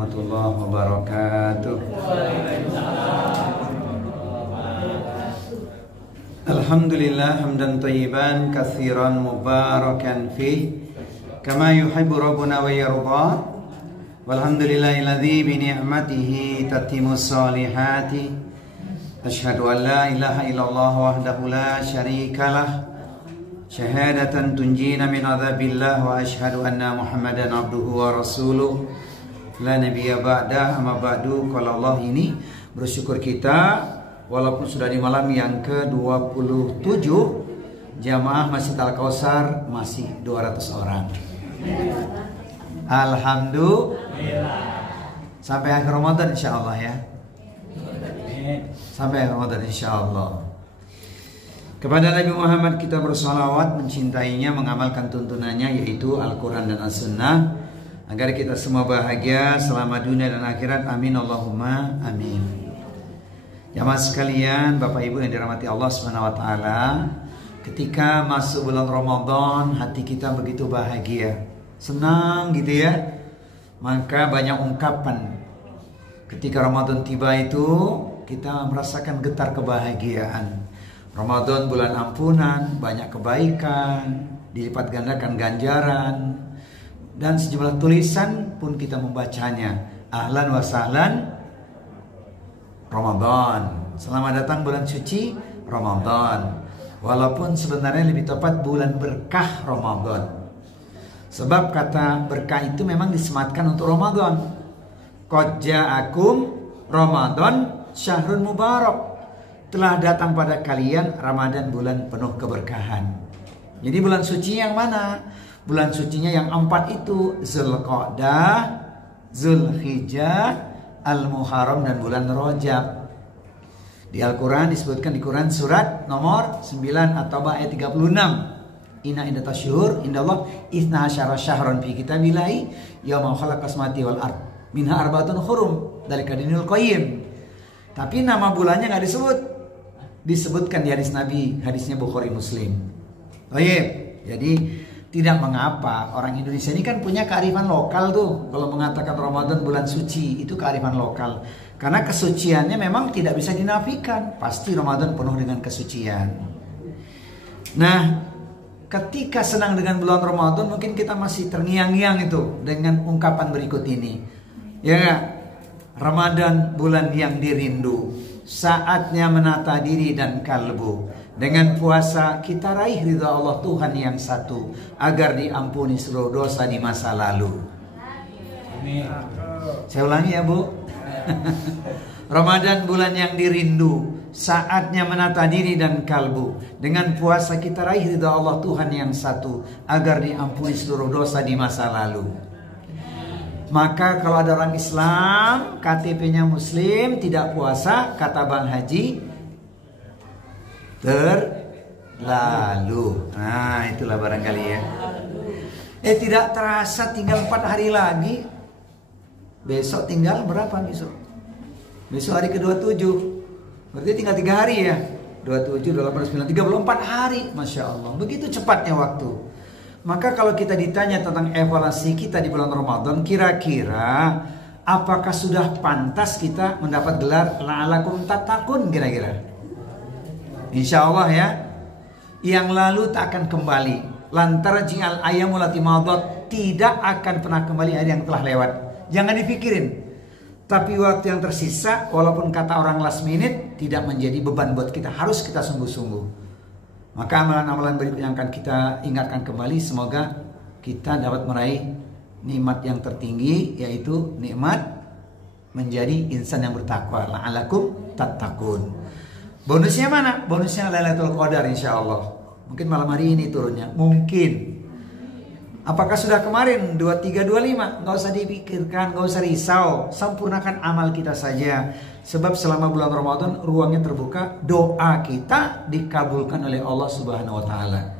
warahmatullahi wabarakatuh. Alhamdulillah hamdan thayyiban katsiran mubarakan fih kama yuhibbu rabbuna wa yarda. Walhamdulillahilladzi bi ni'matihi tatimmus solihati. Asyhadu an la ilaha illallah wahdahu la syarikalah syahadatan tunjina min adzabillah wa asyhadu anna Muhammadan abduhu wa rasuluh la nabiyya ba'dah. Amma ba'du. Qala Allah, ini bersyukur kita walaupun sudah di malam yang ke-27, jamaah Masjid Al-Kausar masih 200 orang. Alhamdulillah. Sampai akhir Ramadan insyaallah ya. Sampai akhir Ramadan insyaallah. Kepada Nabi Muhammad kita bersalawat, mencintainya, mengamalkan tuntunannya yaitu Al-Quran dan As-Sunnah, agar kita semua bahagia selama dunia dan akhirat. Amin Allahumma amin. Jamaah sekalian, Bapak Ibu yang dirahmati Allah Subhanahu wa taala, ketika masuk bulan Ramadan hati kita begitu bahagia, senang gitu ya. Maka banyak ungkapan ketika Ramadan tiba itu kita merasakan getar kebahagiaan. Ramadan bulan ampunan, banyak kebaikan, dilipat gandakan ganjaran, dan sejumlah tulisan pun kita membacanya. Ahlan wa sahlan Ramadan, selamat datang bulan suci Ramadan. Walaupun sebenarnya lebih tepat bulan berkah Ramadan. Sebab kata berkah itu memang disematkan untuk Ramadan. Qad ja'akum Ramadan syahrun mubarak. Telah datang pada kalian Ramadan, bulan penuh keberkahan. Jadi bulan suci yang mana? Bulan sucinya yang 4 itu, Zulqa'dah, Zulhijjah, Al-Muharram, dan bulan Rajab. Di Al-Quran disebutkan di Quran surat nomor 9 atau ayat 36. Inna iddata syuhur indallah itsna asyara syahran fi kitabillahi yauma khalaqas samawati wal ard minha arba'atun hurum dzalika dinul qayyim. Tapi nama bulannya nggak disebut. Disebutkan di hadis Nabi, hadisnya Bukhari Muslim. Baik, jadi tidak mengapa. Orang Indonesia ini kan punya kearifan lokal tuh. Kalau mengatakan Ramadan bulan suci, itu kearifan lokal. Karena kesuciannya memang tidak bisa dinafikan. Pasti Ramadan penuh dengan kesucian. Nah, ketika senang dengan bulan Ramadan, mungkin kita masih terngiang-ngiang itu dengan ungkapan berikut ini. Ya gak? Ramadan bulan yang dirindu, saatnya menata diri dan kalbu. Dengan puasa kita raih ridha Allah Tuhan yang satu, agar diampuni seluruh dosa di masa lalu. Amin. Saya ulangi ya Bu. Ramadan bulan yang dirindu, saatnya menata diri dan kalbu. Dengan puasa kita raih ridha Allah Tuhan yang satu, agar diampuni seluruh dosa di masa lalu. Maka kalau ada orang Islam, KTP-nya Muslim, tidak puasa, kata Bang Haji, terlalu. Nah, itulah barangkali ya. Tidak terasa tinggal 4 hari lagi. Besok tinggal berapa besok? Besok hari ke-27. Berarti tinggal 3 hari ya. 27, 28, 9, 34 hari. Masya Allah, begitu cepatnya waktu. Maka kalau kita ditanya tentang evaluasi kita di bulan Ramadan, kira-kira apakah sudah pantas kita mendapat gelar la'alakum tattaqun kira-kira? Insya Allah ya. Yang lalu tak akan kembali. Lantar ji'al ayyamul lati madat, tidak akan pernah kembali hari yang telah lewat. Jangan dipikirin. Tapi waktu yang tersisa, walaupun kata orang last minute, tidak menjadi beban buat kita. Harus kita sungguh-sungguh. Maka amalan-amalan berikut yang akan kita ingatkan kembali, semoga kita dapat meraih nikmat yang tertinggi, yaitu nikmat menjadi insan yang bertakwa. La'alakum tattaqun. Bonusnya mana? Bonusnya Lailatul Qadar insyaallah. Mungkin malam hari ini turunnya. Mungkin. Apakah sudah kemarin 23, 25? Nggak usah dipikirkan, nggak usah risau. Sempurnakan amal kita saja. Sebab selama bulan Ramadan ruangnya terbuka, doa kita dikabulkan oleh Allah Subhanahu wa taala.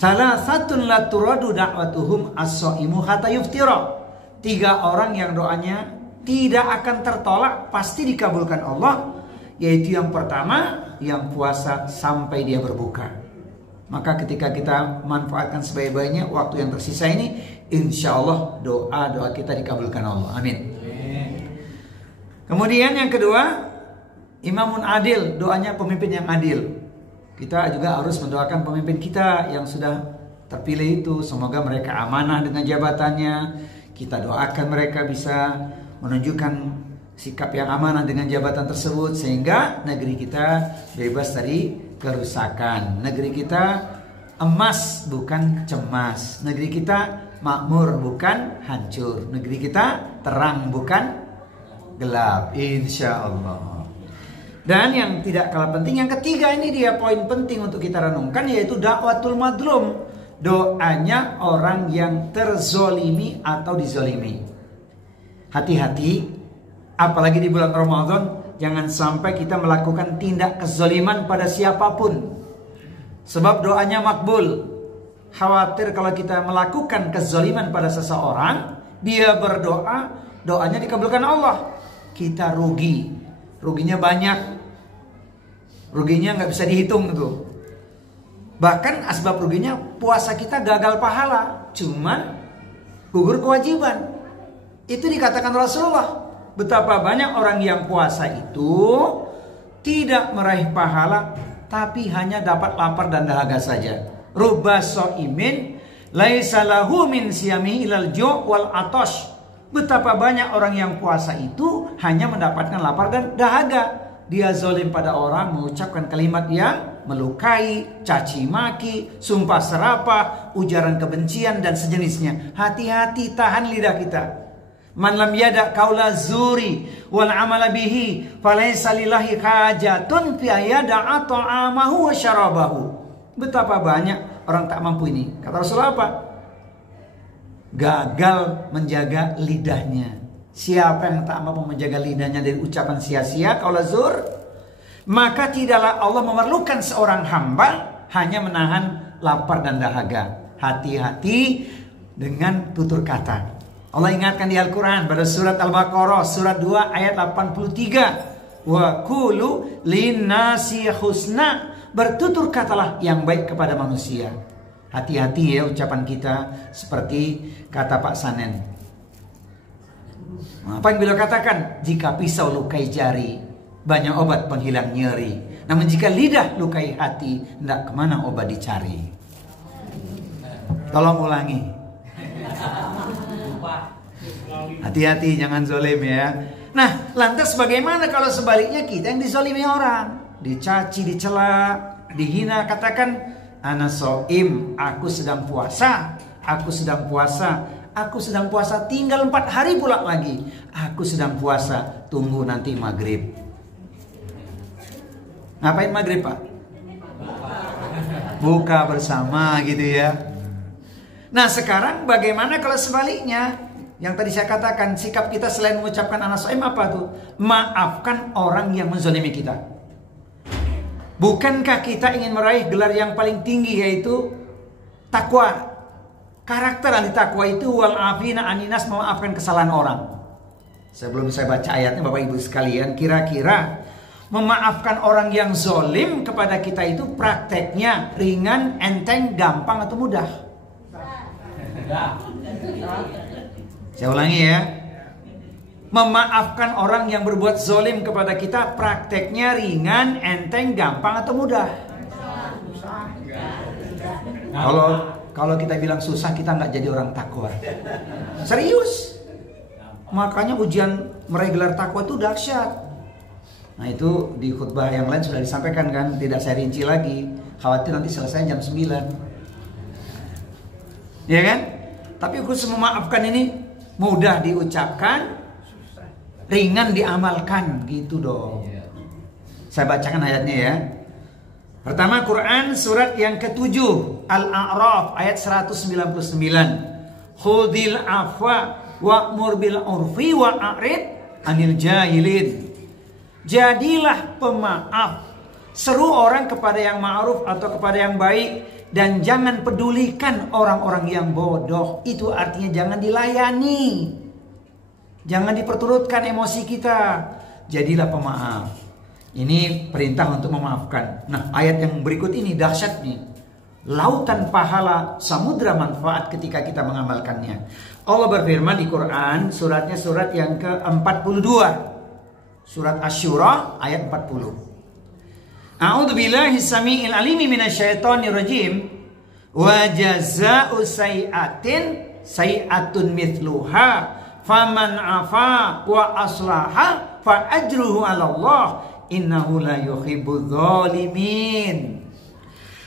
Salah satu la turadu da'watuhum as-shaimu hatta yuftira. 3 orang yang doanya tidak akan tertolak, pasti dikabulkan Allah. Yaitu yang pertama, yang puasa sampai dia berbuka. Maka ketika kita manfaatkan sebaik-baiknya waktu yang tersisa ini, insya Allah doa-doa kita dikabulkan Allah. Amin. Kemudian yang kedua, imamun adil, doanya pemimpin yang adil. Kita juga harus mendoakan pemimpin kita yang sudah terpilih itu, semoga mereka amanah dengan jabatannya. Kita doakan mereka bisa menunjukkan sikap yang amanah dengan jabatan tersebut, sehingga negeri kita bebas dari kerusakan. Negeri kita emas bukan cemas. Negeri kita makmur bukan hancur. Negeri kita terang bukan gelap, insya Allah. Dan yang tidak kalah penting, yang ketiga, ini dia poin penting untuk kita renungkan, yaitu dakwatul madlum, doanya orang yang terzolimi atau dizolimi. Hati-hati, apalagi di bulan Ramadan, jangan sampai kita melakukan tindak kezoliman pada siapapun, sebab doanya makbul. Khawatir kalau kita melakukan kezoliman pada seseorang, dia berdoa, doanya dikabulkan Allah, kita rugi. Ruginya banyak, ruginya nggak bisa dihitung itu. Bahkan asbab ruginya, puasa kita gagal pahala, cuman gugur kewajiban. Itu dikatakan Rasulullah. Betapa banyak orang yang puasa itu tidak meraih pahala, tapi hanya dapat lapar dan dahaga saja. Rubba so'imin laisa lahu min siyami ilal ju' wal atosh. Betapa banyak orang yang puasa itu hanya mendapatkan lapar dan dahaga. Dia zalim pada orang, mengucapkan kalimat yang melukai, caci maki, sumpah serapah, ujaran kebencian dan sejenisnya. Hati-hati, tahan lidah kita. Man lam yada qaula zuri wal amala bihi falaysa lillahi hajatun fi yada'a ta'amahu wa syarabahu. Betapa banyak orang tak mampu ini. Kata Rasulullah apa? Gagal menjaga lidahnya. Siapa yang tak mampu menjaga lidahnya dari ucapan sia-sia, qaula zur, maka tidaklah Allah memerlukan seorang hamba hanya menahan lapar dan dahaga. Hati-hati dengan tutur kata. Allah ingatkan di Al-Quran pada surat Al-Baqarah surat 2 ayat 83. Wa qulu linnasi husna, bertutur katalah yang baik kepada manusia. Hati-hati ya ucapan kita seperti kata Pak Sanen. Apa yang beliau katakan? Jika pisau lukai jari, banyak obat penghilang nyeri. Namun jika lidah lukai hati, hendak kemana obat dicari? Tolong ulangi. Hati-hati, jangan zolim ya. Nah, lantas bagaimana kalau sebaliknya kita yang dizolimi orang? Dicaci, dicela, dihina. Katakan, ana so'im, aku sedang puasa. Aku sedang puasa. Aku sedang puasa, tinggal 4 hari pula lagi. Aku sedang puasa, tunggu nanti maghrib. Ngapain maghrib, Pak? Buka bersama gitu ya. Nah sekarang bagaimana kalau sebaliknya? Yang tadi saya katakan, sikap kita selain mengucapkan ana so'im apa tuh? Maafkan orang yang menzalimi kita. Bukankah kita ingin meraih gelar yang paling tinggi, yaitu takwa? Karakter ahli takwa itu wal afina aninas, memaafkan kesalahan orang. Sebelum saya baca ayatnya Bapak Ibu sekalian, kira-kira memaafkan orang yang zolim kepada kita itu prakteknya ringan, enteng, gampang atau mudah? Saya ulangi ya. Memaafkan orang yang berbuat zolim kepada kita prakteknya ringan, enteng, gampang atau mudah? Kalau kita bilang susah, kita nggak jadi orang takwa. Serius. Makanya ujian meraih gelar takwa itu dahsyat. Nah itu di khutbah yang lain sudah disampaikan kan, tidak saya rinci lagi. Khawatir nanti selesai jam 9. Ya kan? Tapi khusus memaafkan ini mudah diucapkan, ringan diamalkan, gitu dong. Saya bacakan ayatnya ya. Pertama, Quran surat yang ke-7 Al-A'raf ayat 199. Khudil afwa wa'mur bil urfi wa'arid anil jahilin. Jadilah pemaaf, seru orang kepada yang ma'ruf atau kepada yang baik, dan jangan pedulikan orang-orang yang bodoh. Itu artinya jangan dilayani, jangan diperturutkan emosi kita. Jadilah pemaaf. Ini perintah untuk memaafkan. Nah ayat yang berikut ini dahsyat nih. lautan pahala, samudra manfaat ketika kita mengamalkannya. Allah berfirman di Quran, suratnya surat yang ke-42. Surat Asy-Syura ayat 40. A'udzubillahi samii'il alimi minasyaitonir rajim. Wa jazaa'u sayyi'atin sayyi'atun mithluha faman 'afa wa aslaha fa ajruhu 'ala Allah innahu la yuhibbudz zalimin.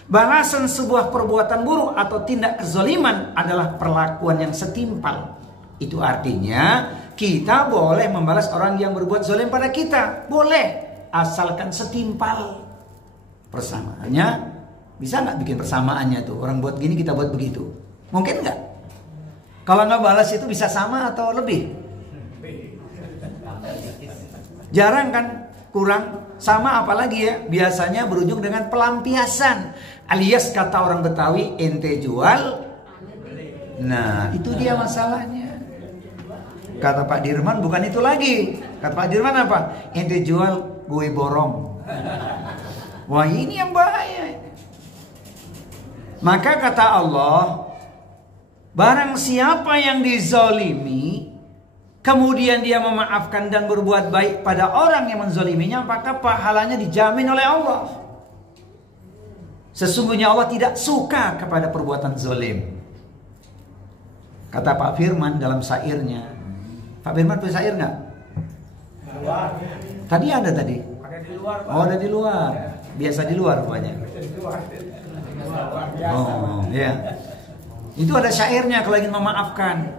Balasan sebuah perbuatan buruk atau tindak kezaliman adalah perlakuan yang setimpal. Itu artinya kita boleh membalas orang yang berbuat zalim pada kita. Boleh, asalkan setimpal. Persamaannya, bisa nggak bikin persamaannya tuh? Orang buat gini, kita buat begitu. Mungkin nggak? Kalau nggak balas itu bisa sama atau lebih? Jarang kan? Kurang. Sama apalagi ya? Biasanya berujung dengan pelampiasan. Alias kata orang Betawi, ente jual. Nah, itu dia masalahnya. Kata Pak Dirman bukan itu lagi. Kata Pak Dirman apa? Ente jual, gue borong. Wah, ini yang bahaya. Maka kata Allah, barang siapa yang dizalimi, kemudian dia memaafkan dan berbuat baik pada orang yang menzaliminya, maka pahalanya dijamin oleh Allah. Sesungguhnya Allah tidak suka kepada perbuatan zalim. Kata Pak Firman dalam syairnya. Pak Firman punya syair nggak? Tadi ada tadi. Oh, ada di luar. Biasa di luar rupanya. Oh, ya. Itu ada syairnya kalau ingin memaafkan.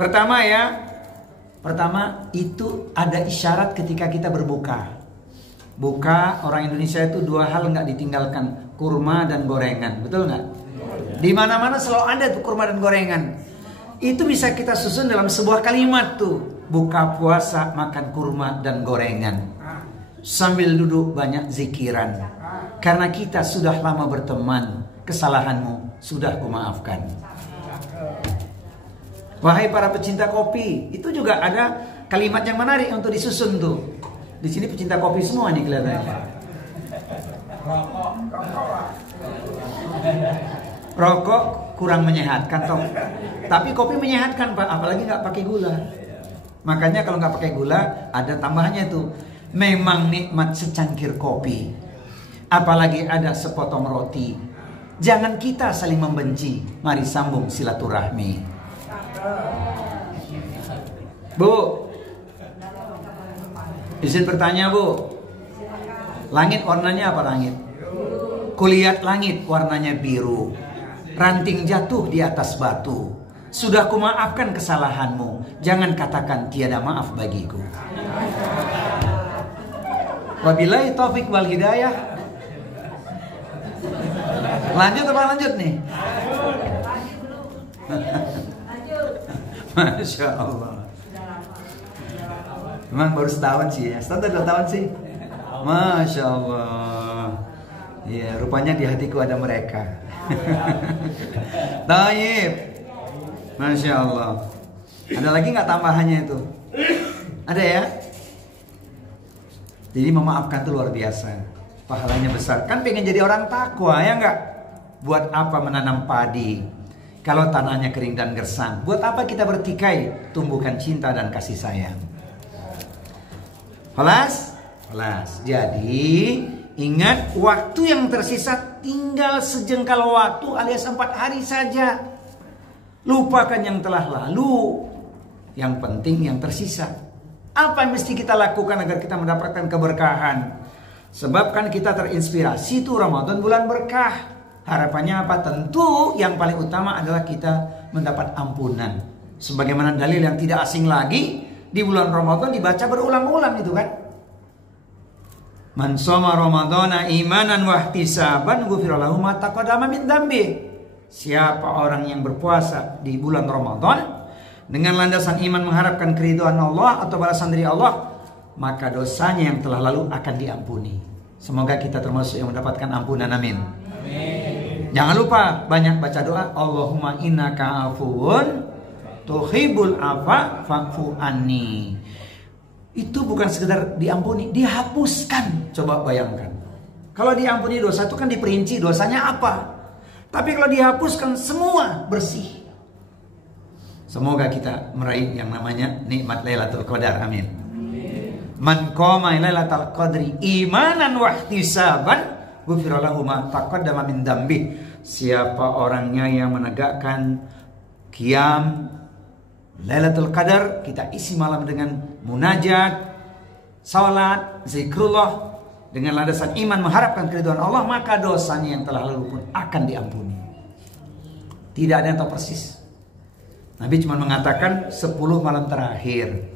Pertama itu ada isyarat ketika kita berbuka. Buka orang Indonesia itu dua hal nggak ditinggalkan, kurma dan gorengan, betul nggak? Di mana-mana selalu ada tuh kurma dan gorengan. Itu bisa kita susun dalam sebuah kalimat tuh. Buka puasa makan kurma dan gorengan. Sambil duduk banyak zikiran. Karena kita sudah lama berteman, kesalahanmu sudah kumaafkan. Wahai para pecinta kopi, itu juga ada kalimat yang menarik untuk disusun tuh. Di sini pecinta kopi semua nih kelihatannya. Rokok kurang menyehatkan toh. Tapi kopi menyehatkan Pak, apalagi nggak pakai gula. Makanya kalau nggak pakai gula ada tambahannya tuh. Memang nikmat secangkir kopi. Apalagi ada sepotong roti. Jangan kita saling membenci. Mari sambung silaturahmi. Bu, izin bertanya Bu. Langit warnanya apa langit? Kulihat langit warnanya biru. Ranting jatuh di atas batu. Sudah kumaafkan kesalahanmu. Jangan katakan tiada maaf bagiku. Wabillahi taufik wal hidayah. Lanjut apa lanjut nih? Masya Allah. Memang baru setahun sih ya. Setahun 2 tahun sih. Masya Allah. Ya, rupanya di hatiku ada mereka. Taib. Masya Allah. Ada lagi nggak tambahannya itu? Ada ya? Jadi memaafkan itu luar biasa. Pahalanya besar. Kan pengen jadi orang takwa ya nggak? Buat apa menanam padi kalau tanahnya kering dan gersang? Buat apa kita bertikai? Tumbuhkan cinta dan kasih sayang. Kelas? Jadi ingat, waktu yang tersisa tinggal sejengkal waktu alias 4 hari saja. Lupakan yang telah lalu. Yang penting yang tersisa. Apa yang mesti kita lakukan agar kita mendapatkan keberkahan? Sebab kan kita terinspirasi tuh Ramadan bulan berkah. Harapannya apa? Tentu yang paling utama adalah kita mendapat ampunan. Sebagaimana dalil yang tidak asing lagi, di bulan Ramadan dibaca berulang-ulang itu kan. Man shoma Ramadhana imanan wa ihtisaban ghufira lahu ma taqaddama min dzambi. Siapa orang yang berpuasa di bulan Ramadan dengan landasan iman mengharapkan keridhaan Allah atau balasan dari Allah, maka dosanya yang telah lalu akan diampuni. Semoga kita termasuk yang mendapatkan ampunan, amin. Jangan lupa banyak baca doa. Allahumma innaka afuwun tuhibbul afwa fa'fu anni. Itu bukan sekedar diampuni, dihapuskan. Coba bayangkan. Kalau diampuni dosa itu kan diperinci dosanya apa. Tapi kalau dihapuskan semua bersih. Semoga kita meraih yang namanya nikmat Lailatul Qadar. Amin. Man qama Lailatul Qadri imanan wa ihtisaban ghufira lahu ma taqaddama min dambi. Siapa orangnya yang menegakkan qiyam Lailatul Qadar, kita isi malam dengan munajat, salat, zikrullah, dengan landasan iman mengharapkan keridhaan Allah, maka dosanya yang telah lalu pun akan diampuni. Tidak ada yang tahu persis. Nabi cuma mengatakan 10 malam terakhir.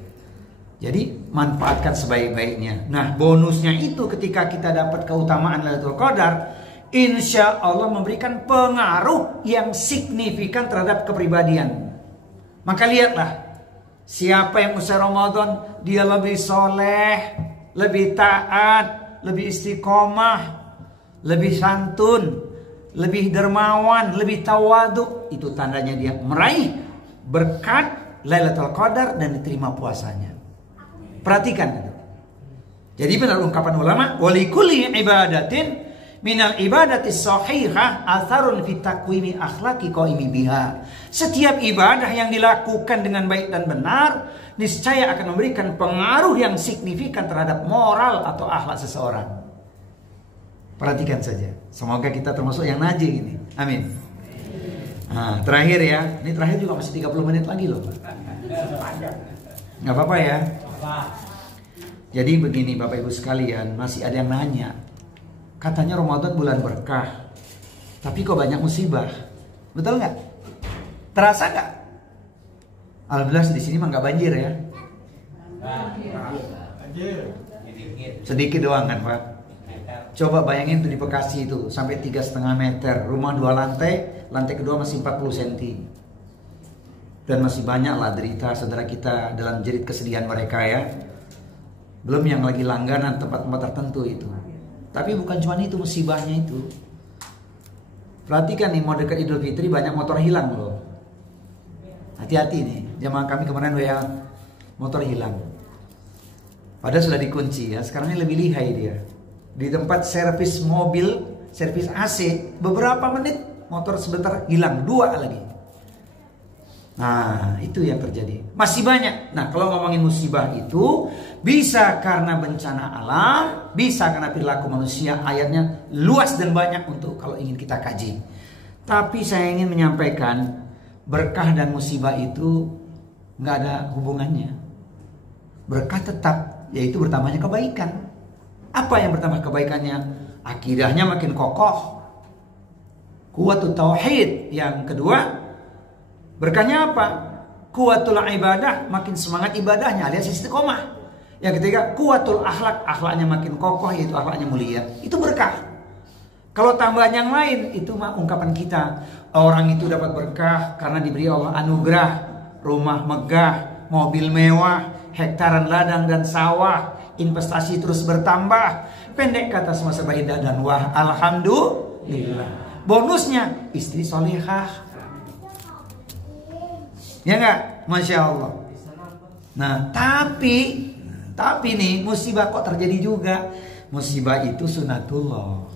Jadi manfaatkan sebaik-baiknya. Nah, bonusnya itu ketika kita dapat keutamaan Lailatul Qadar, insya Allah memberikan pengaruh yang signifikan terhadap kepribadian. Maka lihatlah, siapa yang usai Ramadan dia lebih soleh, lebih taat, lebih istiqomah, lebih santun, lebih dermawan, lebih tawadu, itu tandanya dia meraih berkat Lailatul Qadar dan diterima puasanya. Perhatikan itu. Jadi benar ungkapan ulama, walikulli ibadatin minal ibadati sahihah atharun fi taqwimi akhlaqi qaimi biha. Setiap ibadah yang dilakukan dengan baik dan benar niscaya akan memberikan pengaruh yang signifikan terhadap moral atau akhlak seseorang. Perhatikan saja. Semoga kita termasuk yang najih ini. Amin. Nah, terakhir ya. Ini terakhir juga masih 30 menit lagi loh. Gak apa-apa ya. Jadi begini Bapak Ibu sekalian, masih ada yang nanya. Katanya Ramadan bulan berkah, tapi kok banyak musibah. Betul nggak? Terasa nggak? Alhamdulillah di sini mah nggak banjir ya. Sedikit doang kan Pak. Coba bayangin tuh di Bekasi itu sampai 3,5 meter, rumah 2 lantai, lantai kedua masih 40 cm. Dan masih banyak lah derita saudara kita dalam jerit kesedihan mereka ya. Belum yang lagi langganan tempat-tempat tertentu itu. Tapi bukan cuma itu musibahnya itu. Perhatikan nih, mau dekat Idul Fitri banyak motor hilang loh. Hati-hati nih, jamaah kami kemarin WA motor hilang. Padahal sudah dikunci ya, sekarang ini lebih lihai dia. Di tempat servis mobil, servis AC, beberapa menit motor sebentar hilang, 2 lagi. Nah, itu yang terjadi. Masih banyak. Nah, kalau ngomongin musibah itu bisa karena bencana alam, bisa karena perilaku manusia. Ayatnya luas dan banyak untuk kalau ingin kita kaji. Tapi saya ingin menyampaikan berkah dan musibah itu nggak ada hubungannya. Berkah tetap, yaitu bertambahnya kebaikan. Apa yang bertambah kebaikannya? Akidahnya makin kokoh, kuatut tauhid. Yang kedua, berkahnya apa? Kuatul ibadah, makin semangat ibadahnya alias istiqomah. Yang ketiga, kuatul akhlak, akhlaknya makin kokoh, yaitu akhlaknya mulia. Itu berkah. Kalau tambahan yang lain, itu mah ungkapan kita. Orang itu dapat berkah karena diberi Allah anugerah, rumah megah, mobil mewah, hektaran ladang dan sawah, investasi terus bertambah. Pendek kata semua serba indah dan wah, alhamdulillah. Bonusnya istri solehah. Ya enggak? Masya Allah. Nah, tapi nih musibah kok terjadi juga. Musibah itu sunatullah.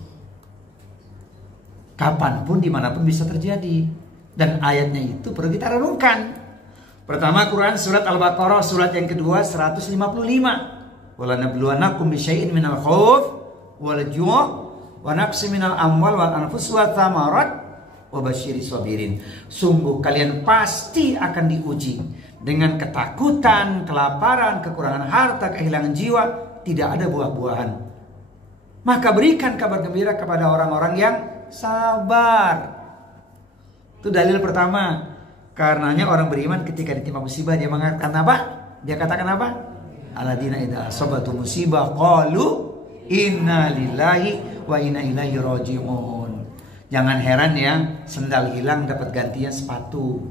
Kapanpun, dimanapun bisa terjadi. Dan ayatnya itu perlu kita renungkan. Pertama, Quran surat Al-Baqarah surat yang kedua 155. Wala nabluwanakum bisyai'in minal khauf wal ju' wa naqsi minal amwal wal anfus wa thamarat wa basyiris sabirin. Sungguh kalian pasti akan diuji dengan ketakutan, kelaparan, kekurangan harta, kehilangan jiwa, tidak ada buah-buahan. Maka berikan kabar gembira kepada orang-orang yang sabar. Itu dalil pertama. Karenanya orang beriman ketika ditimpa musibah dia mengatakan apa? Dia katakan apa? Alladzina idza asabatu musibah qalu inna lillahi wa inna ilaihi raji'un. Jangan heran ya, sendal hilang dapat gantinya sepatu.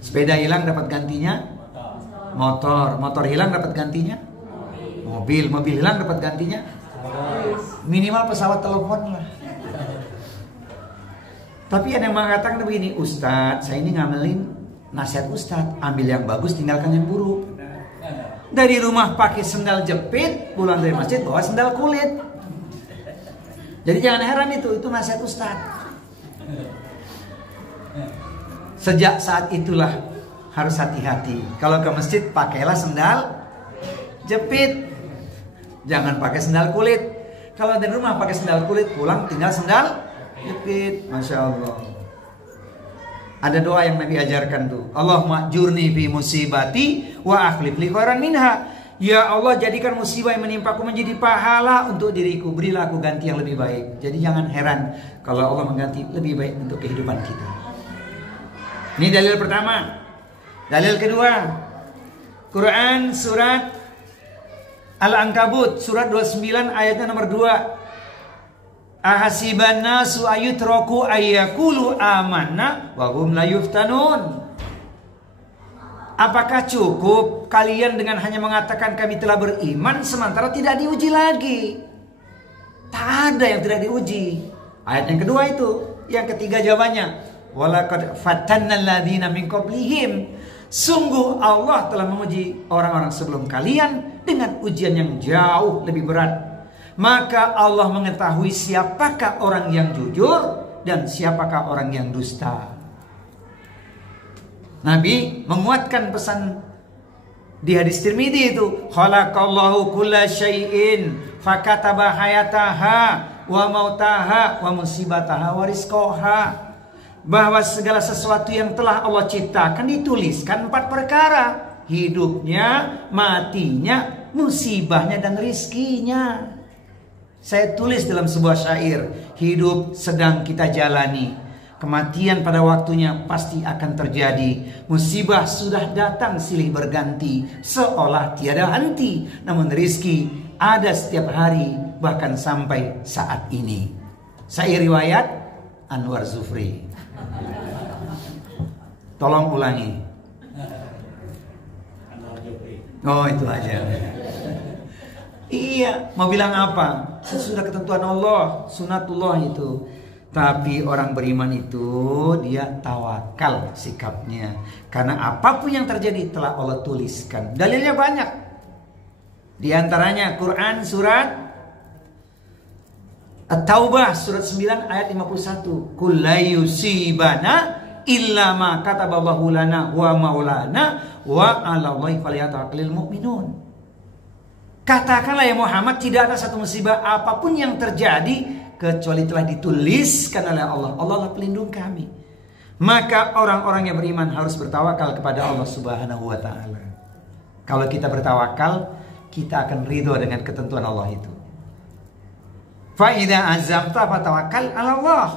Sepeda hilang dapat gantinya motor. Motor hilang dapat gantinya mobil. Mobil hilang dapat gantinya minimal pesawat telepon lah. Tapi ada yang mengatakan begini, Ustadz, saya ini ngamelin nasihat Ustadz, ambil yang bagus, tinggalkan yang buruk. Dari rumah pakai sendal jepit, pulang dari masjid bawa sendal kulit. Jadi jangan heran itu nasihat Ustadz. Sejak saat itulah harus hati-hati. Kalau ke masjid pakailah sendal jepit. Jangan pakai sendal kulit. Kalau di rumah pakai sendal kulit, pulang tinggal sendal jepit. Masya Allah. Ada doa yang Nabi ajarkan tuh. Allahumma jurni fi musibati wa akhlif li khairan minha. Ya Allah, jadikan musibah yang menimpaku menjadi pahala untuk diriku. Berilah aku ganti yang lebih baik. Jadi jangan heran kalau Allah mengganti lebih baik untuk kehidupan kita. Ini dalil pertama. Dalil kedua, Quran surat Al-Ankabut surat 29 ayatnya nomor 2. Ahasiban nasu ayutraku ayyakulu amanna wa hum la yuftanun. Apakah cukup kalian dengan hanya mengatakan kami telah beriman sementara tidak diuji lagi? Tak ada yang tidak diuji. Ayat yang kedua itu. Yang ketiga jawabannya, walaqad fatanna alladziina min qablihim. Sungguh Allah telah menguji orang-orang sebelum kalian dengan ujian yang jauh lebih berat. Maka Allah mengetahui siapakah orang yang jujur dan siapakah orang yang dusta. Nabi menguatkan pesan di hadis Tirmidzi itu, khalaqallahu kulla syai'in fakataba hayataha wa mautaha wa musibataha wa rizqaha. Bahwa segala sesuatu yang telah Allah ciptakan dituliskan 4 perkara. Hidupnya, matinya, musibahnya dan rizkinya. Saya tulis dalam sebuah syair, hidup sedang kita jalani, kematian pada waktunya pasti akan terjadi. Musibah sudah datang silih berganti, seolah tiada henti. Namun rizki ada setiap hari, bahkan sampai saat ini. Syair riwayat Anwar Zufri. Tolong ulangi. Oh, itu aja. Iya, mau bilang apa? Sesudah ketentuan Allah, sunatullah itu. Tapi orang beriman itu dia tawakal sikapnya. Karena apapun yang terjadi telah Allah tuliskan. Dalilnya banyak. Di antaranya Quran surat At-Taubah surat 9 ayat 51. Qul la yusibana illa ma kataballahu lana wa maulana wa 'alallahi falyatawakkalul mu'minun. Katakanlah ya Muhammad, tidak ada satu musibah apapun yang terjadi kecuali telah dituliskan oleh Allah. Allah adalah pelindung kami. Maka orang-orang yang beriman harus bertawakal kepada Allah Subhanahu wa ta'ala. Kalau kita bertawakal, kita akan ridho dengan ketentuan Allah itu. Fa idza azamta fatawakkal 'ala Allah.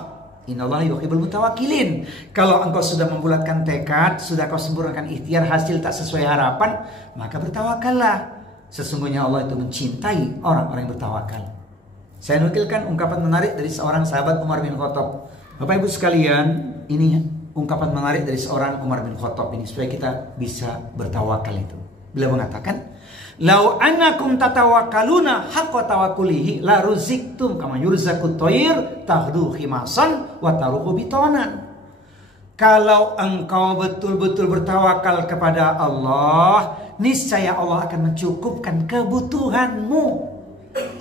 Innallaha yuhibbul mutawakkilin. Kalau engkau sudah membulatkan tekad, sudah kau sempurnakan ikhtiar, hasil tak sesuai harapan, maka bertawakallah. Sesungguhnya Allah itu mencintai orang-orang yang bertawakal. Saya nukilkan ungkapan menarik dari seorang sahabat Umar bin Khattab. Bapak Ibu sekalian, ini ungkapan menarik dari seorang Umar bin Khattab ini supaya kita bisa bertawakal itu. Beliau mengatakan, "Lau annakum tatawakkaluna haqqa tawakkulihi la ruziktum kama yurzaqut thair tahdu khimasan wa taruhu bitonan." Kalau engkau betul-betul bertawakal kepada Allah, niscaya Allah akan mencukupkan kebutuhanmu.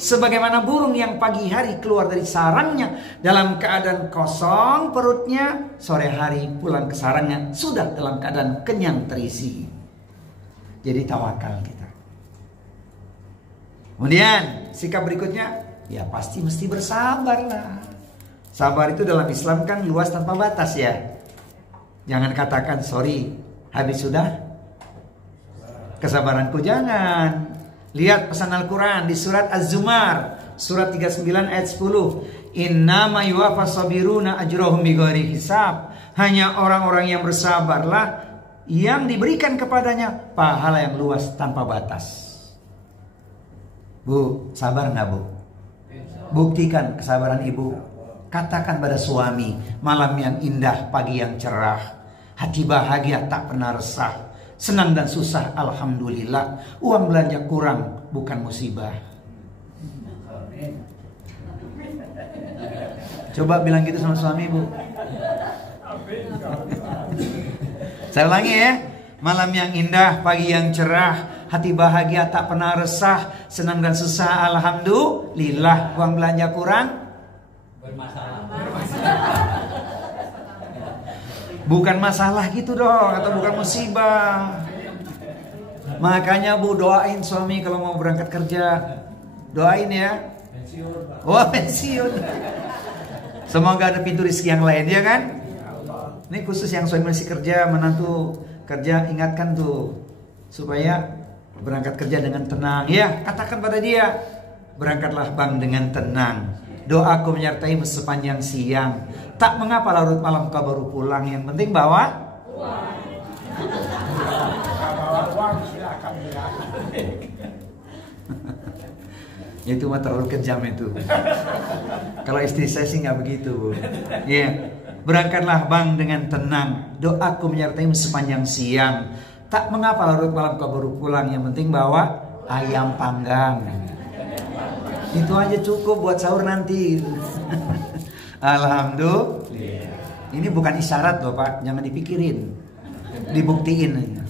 Sebagaimana burung yang pagi hari keluar dari sarangnya dalam keadaan kosong perutnya, sore hari pulang ke sarangnya sudah dalam keadaan kenyang terisi. Jadi tawakal kita. Kemudian sikap berikutnya, ya pasti mesti bersabar lah. Sabar itu dalam Islam kan luas tanpa batas ya. Jangan katakan sorry, habis sudah kesabaranku, jangan. Lihat pesan Al-Quran di surat Az-Zumar surat 39 ayat 10. Innama yuwaffas sabiruna ajrahum bighairi hisab. Hanya orang-orang yang bersabarlah yang diberikan kepadanya pahala yang luas tanpa batas. Bu, sabar nggak bu? Buktikan kesabaran ibu. Katakan pada suami, malam yang indah, pagi yang cerah, hati bahagia tak pernah resah. Senang dan susah, alhamdulillah. Uang belanja kurang, bukan musibah. Coba bilang gitu sama suami bu. Saya ulangi ya. Malam yang indah, pagi yang cerah, hati bahagia tak pernah resah. Senang dan susah, alhamdulillah. Uang belanja kurang, bermasalah. Bukan masalah gitu dong, atau bukan musibah. Makanya Bu doain suami kalau mau berangkat kerja. Doain ya. Wah, pensiun. Semoga ada pintu rezeki yang lain ya kan. Ini khusus yang suami masih kerja, menantu kerja, ingatkan tuh supaya berangkat kerja dengan tenang. Ya, katakan pada dia, berangkatlah Bang dengan tenang. Doaku menyertaimu sepanjang siang. Tak mengapa larut malam kau baru pulang. Yang penting bawa uang. Itu mah terlalu kejam itu. Kalau istri saya sih nggak begitu. Ya, berangkatlah Bang dengan tenang. Doaku menyertaimu sepanjang siang. Tak mengapa larut malam kau baru pulang. Yang penting bawa ayam panggang. Itu aja cukup buat sahur nanti. Alhamdulillah. Ini bukan isyarat loh Pak, jangan dipikirin, dibuktiin aja.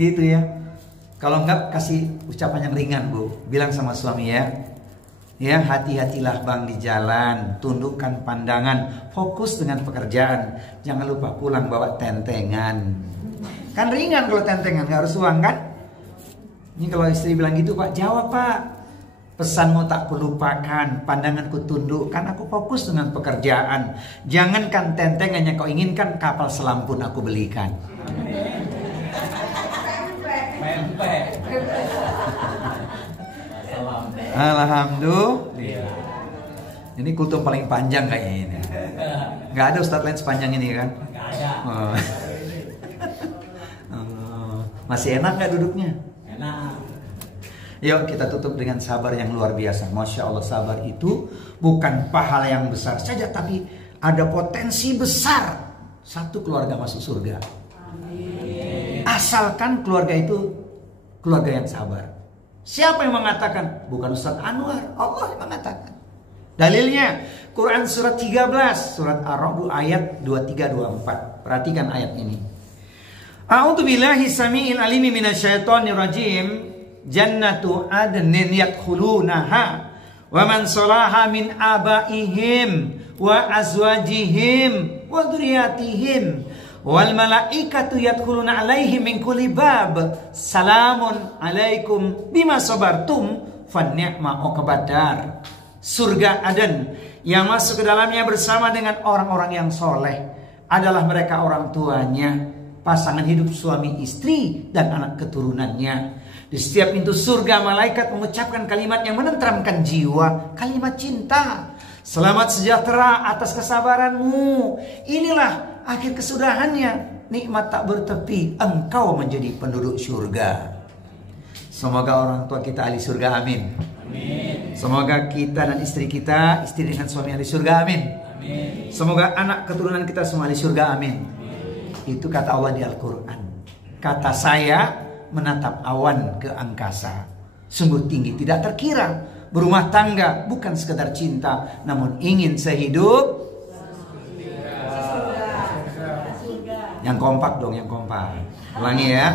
Gitu ya. Kalau enggak kasih ucapan yang ringan Bu, bilang sama suami ya. Ya, hati-hatilah Bang di jalan, tundukkan pandangan, fokus dengan pekerjaan. Jangan lupa pulang bawa tentengan. Kan ringan kalau tentengan, nggak harus uang kan? Ini kalau istri bilang gitu Pak, jawab Pak. Pesanmu tak kulupakan, pandanganku tundukkan, aku fokus dengan pekerjaan. Jangankan tentengan yang kau inginkan, kapal selam pun aku belikan. Alhamdulillah. Ini kultum paling panjang kayaknya ini. Gak ada ustadz lain sepanjang ini kan? Gak ada. Masih enak gak duduknya? Enak. Yuk kita tutup dengan sabar yang luar biasa. Masya Allah, sabar itu bukan pahala yang besar saja, tapi ada potensi besar satu keluarga masuk surga. Amin. Asalkan keluarga itu keluarga yang sabar. Siapa yang mengatakan? Bukan Ustaz Anwar, Allah yang mengatakan. Dalilnya Quran surat 13, surat Ar-Ra'd ayat 23-24. Perhatikan ayat ini. A'udzubillahi samiil alimi minasyaitonir rajim. Jannatu adnin yadkhulunaha wa man salaha min abaihim wa azwajihim wa dzurriyyatihim wal malaikatu yadkhuluna alaihim min kulli bab salamun alaikum bima sabartum fa ni'ma uqbadar. Surga Aden yang masuk ke dalamnya bersama dengan orang-orang yang soleh adalah mereka orang tuanya, pasangan hidup suami istri dan anak keturunannya. Di setiap pintu surga malaikat mengucapkan kalimat yang menenteramkan jiwa, kalimat cinta. Selamat sejahtera atas kesabaranmu. Inilah akhir kesudahannya. Nikmat tak bertepi, engkau menjadi penduduk surga. Semoga orang tua kita ahli surga, amin. Amin. Semoga kita dan istri kita, istri dengan suami ahli surga, amin. Amin. Semoga anak keturunan kita semua ahli surga, amin. Amin. Itu kata Allah di Al-Quran. Kata saya, menatap awan ke angkasa, sungguh tinggi tidak terkira. Berumah tangga bukan sekedar cinta, namun ingin sehidup. Yang kompak dong, yang kompak. Ulangi ya.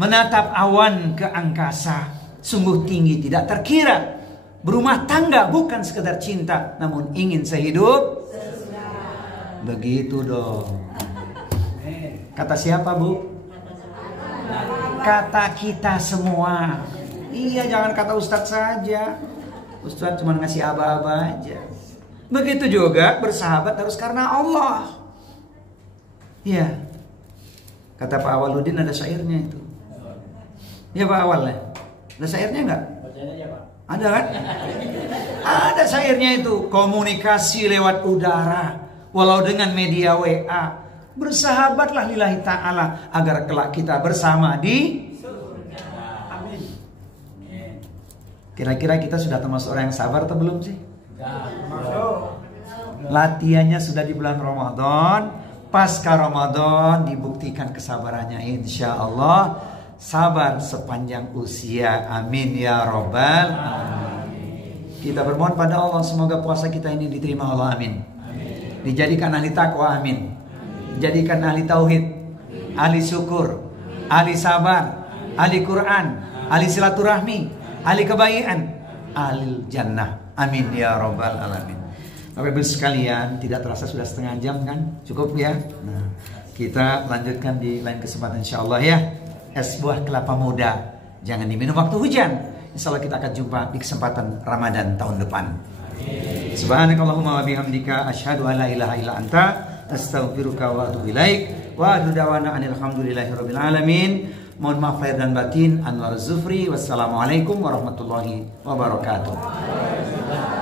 Menatap awan ke angkasa, sungguh tinggi tidak terkira. Berumah tangga bukan sekedar cinta, namun ingin sehidup. Begitu dong. Kata siapa Bu? Kata kita semua. Iya, jangan kata Ustadz saja. Ustadz cuma ngasih aba-aba aja. Begitu juga bersahabat harus karena Allah. Iya. Kata Pak Awaludin ada syairnya itu. Iya Pak Awal ya. Ada syairnya enggak? Ada kan? Ada syairnya itu. Komunikasi lewat udara, walau dengan media WA. Bersahabatlah lillahi ta'ala agar kelak kita bersama di surga. Amin. Kira-kira kita sudah termasuk orang yang sabar atau belum sih? Latihannya sudah di bulan Ramadan. Pasca Ramadan dibuktikan kesabarannya, insya Allah. Sabar sepanjang usia, amin ya robbal alamin. Kita bermohon pada Allah semoga puasa kita ini diterima Allah, amin. Dijadikan ahli takwa, amin. Jadikan ahli tauhid, ahli syukur, ahli sabar, ahli Quran, ahli silaturahmi, ahli kebaikan, ahli jannah. Amin ya rabbal alamin. Bapak Ibu sekalian, tidak terasa sudah setengah jam kan? Cukup ya? Nah, kita lanjutkan di lain kesempatan insya Allah ya. Es buah kelapa muda jangan diminum waktu hujan. Insya Allah kita akan jumpa di kesempatan Ramadan tahun depan. Subhanakallahumma wa bihamdika asyhadu an la ilaha illa anta astaghfiruka wa atubu ilaik. Wa adu dawana anil hamdulillahirabbil alamin. Mohon maaf lahir dan batin. Anwar Zufri. Wassalamualaikum warahmatullahi wabarakatuh.